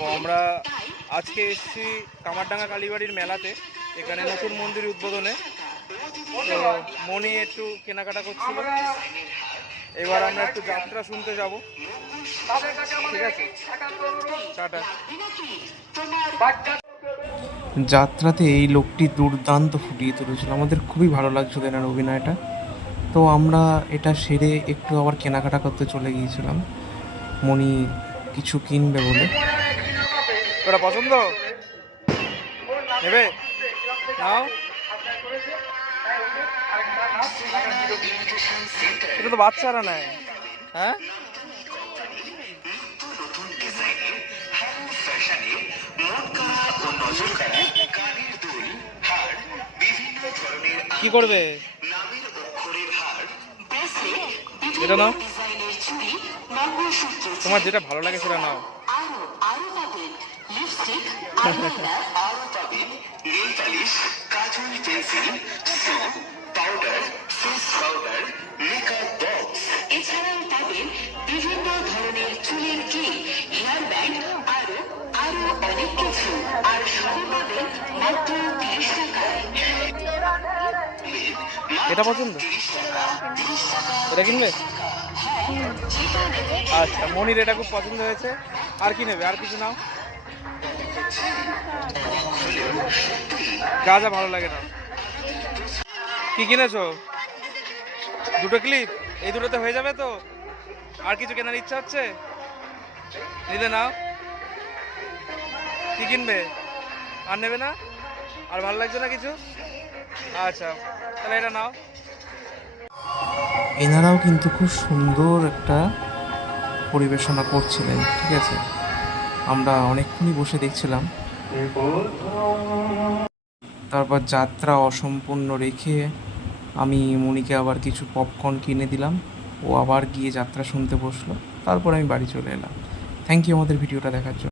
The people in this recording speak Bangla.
তো আমরা আজকে এসেছি কামারডাঙ্গা কালীবাড়ির মেলাতে, এখানে নতুন মন্দির উদ্বোধনে। তো মনি একটু কেনাকাটা করছিল, এবার আমরা একটু যাত্রা শুনতে যাব। ঠিক আছে, টাটা। যাত্রাতে এই লোকটি দুর্দান্ত ফুটিয়ে তুলেছিল, আমাদের খুবই ভালো লাগছিল এনার অভিনয়টা। তো আমরা এটা সেরে একটু আবার কেনাকাটা করতে চলে গিয়েছিলাম মনি কিছু কিনবে বলে। তোরা পছন্দ নেবে নাও, এটা তো বাচ্চারা নেয়। হ্যাঁ, কি করবে এটা নাও, তোমার যেটা ভালো লাগে সেটা নাও। এছাড়াও পাবেন বিভিন্ন ধরনের চুলের ক্লিপ, হেয়ার ব্যান্ড, আরো আরো অনেক কিছু। আর সবে পাবেন মাত্র 30 টাকায়। এটা পছন্দ, এটা কিনবে? আচ্ছা, মনির এটা খুব পছন্দ হয়েছে। আর কি নেবে? আর কিছু নাও, যা যা ভালো লাগে না। কি কিনেছো? দুটো ক্লিপ, এই দুটোতে হয়ে যাবে তো? আর কিছু কেনার ইচ্ছা হচ্ছে? নিলে নাও। কি কিনবে? আর নেবে না? আর ভালো লাগছে না কিছু? আচ্ছা, তাহলে এটা নাও। এনারাও কিন্তু খুব সুন্দর একটা পরিবেশনা করছিলেন। ঠিক আছে, আমরা অনেকক্ষণই বসে দেখছিলাম। তারপর যাত্রা অসম্পূর্ণ রেখে আমি মনিকে আবার কিছু পপকর্ন কিনে দিলাম, ও আবার গিয়ে যাত্রা শুনতে বসলো। তারপর আমি বাড়ি চলে এলাম। থ্যাংক ইউ আমাদের ভিডিওটা দেখার জন্য।